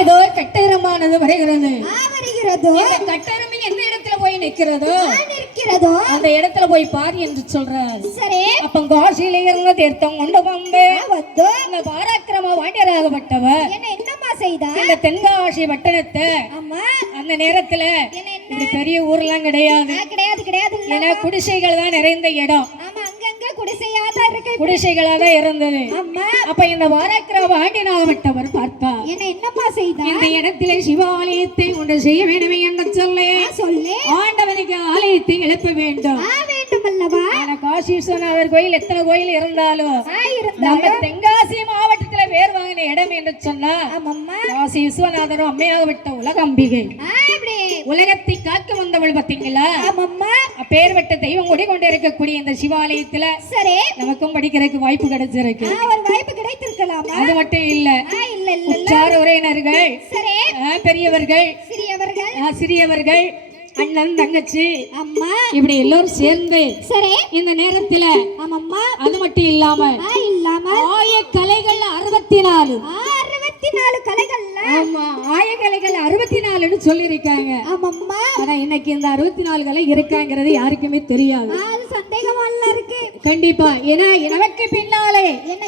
ஏதோ கட்டெருமானது வருகிறது. இந்த கட்டெருமை எந்த இடத்துல போய் நிற்கிறதோ அந்த இடத்துல போய் பார் என்று சொல்றார். சரி. அப்ப காசியில இருந்து தீர்த்தம் கொண்டு வந்து இந்த பாராக்கிரம வாண்டியராகப்பட்டவர் என்னம்மா செய்தா இந்த தென்காசி பட்டணத்தை அந்த நேரத்துல இப்படி பெரிய ஊர்லாம் கிடையாது. ஏன்னா குடிசைகள் தான் நிறைந்த இடம். குடிசைகளாதான் இருந்தது. அப்ப இந்த வாராக்கிரம வாண்டியராகப்பட்டவர் பார்த்தா என்னம்மா செய்தா இந்த இடத்திலே சிவாலயத்தை ஒன்று செய்ய வேண்டுமே என்று சொல்லி ஆண்டவனுக்கு ஆலயத்தை எழுப்ப வேண்டும். காசி விஸ்வநாதர் கோயில் எத்தனை கோயில் இருந்தாலும் நம்ம தென்காசி மாவட்டத்துல பேர் வாங்கின இடம் என்று சொன்னா காசி விஸ்வநாதரும் அம்மையாகப்பட்ட உலகம்பிகை உலகத்தை காக்க வந்தவள் பாத்தீங்களா. பேர்பட்ட தெய்வம் கொண்டு இருக்கக்கூடிய இந்த சிவாலயத்துல சரி நமக்கும் படிக்கிறதுக்கு வாய்ப்பு கிடைச்சிருக்கு. அது மட்டும் இல்ல உற்றார் உறவினர்கள் பெரியவர்கள் சிறியவர்கள் அண்ணன் தங்கச்சி அம்மா இப்படி எல்லோரும் சேர்ந்து சரி இந்த நேரத்துல அது மட்டும் இல்லாம ஆய கலைகள் 64 கலைகள். ஆமா ஆய கலைகள் 64ன்னு சொல்லி இருக்காங்க. ஆனா இன்னைக்கு இந்த 64 கலை இருக்காங்கிறது யாருக்குமே தெரியாது. சந்தேகமா இருக்கு கண்டிப்பா. ஏன்னா எனக்கு பின்னாலே என்ன